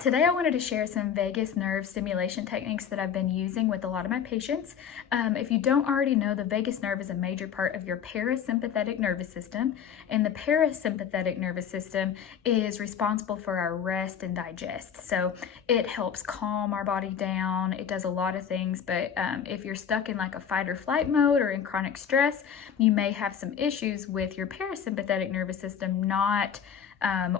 Today I wanted to share some vagus nerve stimulation techniques that I've been using with a lot of my patients. If you don't already know, the vagus nerve is a major part of your parasympathetic nervous system, and the parasympathetic nervous system is responsible for our rest and digest. So it helps calm our body down. It does a lot of things, but if you're stuck in like a fight or flight mode or in chronic stress, you may have some issues with your parasympathetic nervous system not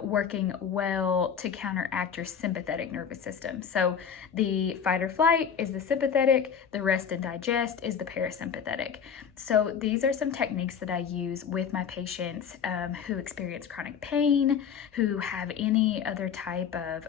working well to counteract your sympathetic nervous system. So the fight or flight is the sympathetic, the rest and digest is the parasympathetic. So these are some techniques that I use with my patients who experience chronic pain, who have any other type of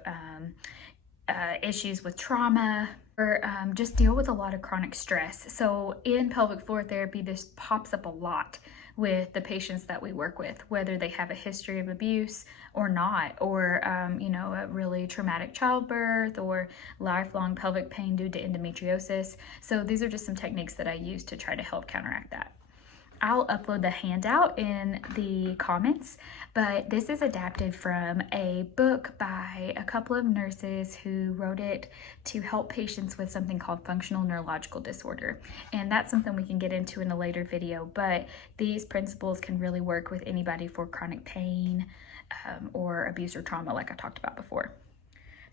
issues with trauma, or just deal with a lot of chronic stress. So in pelvic floor therapy, this pops up a lot with the patients that we work with, whether they have a history of abuse or not, or a really traumatic childbirth or lifelong pelvic pain due to endometriosis. So these are just some techniques that I use to try to help counteract that. I'll upload the handout in the comments, but this is adapted from a book by a couple of nurses who wrote it to help patients with something called functional neurological disorder. And that's something we can get into in a later video, but these principles can really work with anybody for chronic pain or abuse or trauma like I talked about before.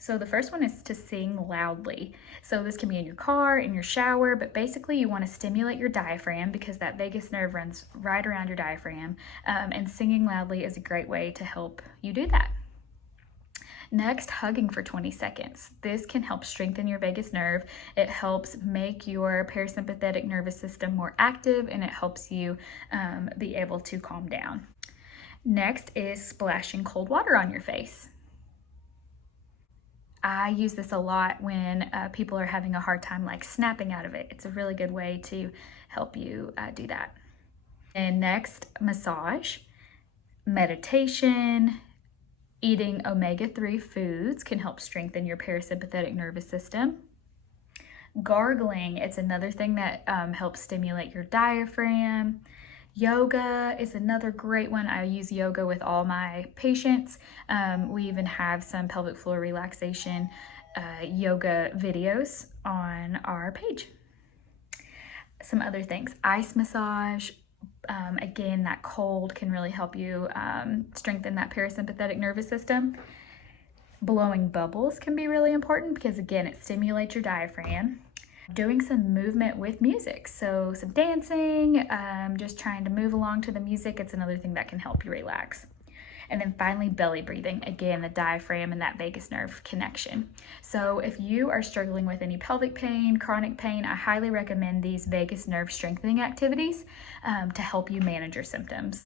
So the first one is to sing loudly. So this can be in your car, in your shower, but basically you want to stimulate your diaphragm because that vagus nerve runs right around your diaphragm, and singing loudly is a great way to help you do that. Next, hugging for 20 seconds. This can help strengthen your vagus nerve. It helps make your parasympathetic nervous system more active, and it helps you be able to calm down. Next is splashing cold water on your face. I use this a lot when people are having a hard time like snapping out of it. It's a really good way to help you do that. And next, massage, meditation, eating omega-3 foods can help strengthen your parasympathetic nervous system. Gargling, it's another thing that helps stimulate your diaphragm. Yoga is another great one. I use yoga with all my patients. We even have some pelvic floor relaxation yoga videos on our page. Some other things, ice massage. Again, that cold can really help you strengthen that parasympathetic nervous system. Blowing bubbles can be really important because again, it stimulates your diaphragm. Doing some movement with music, so some dancing, just trying to move along to the music. It's another thing that can help you relax. And then finally, belly breathing. Again, the diaphragm and that vagus nerve connection. So if you are struggling with any pelvic pain, chronic pain, I highly recommend these vagus nerve strengthening activities to help you manage your symptoms.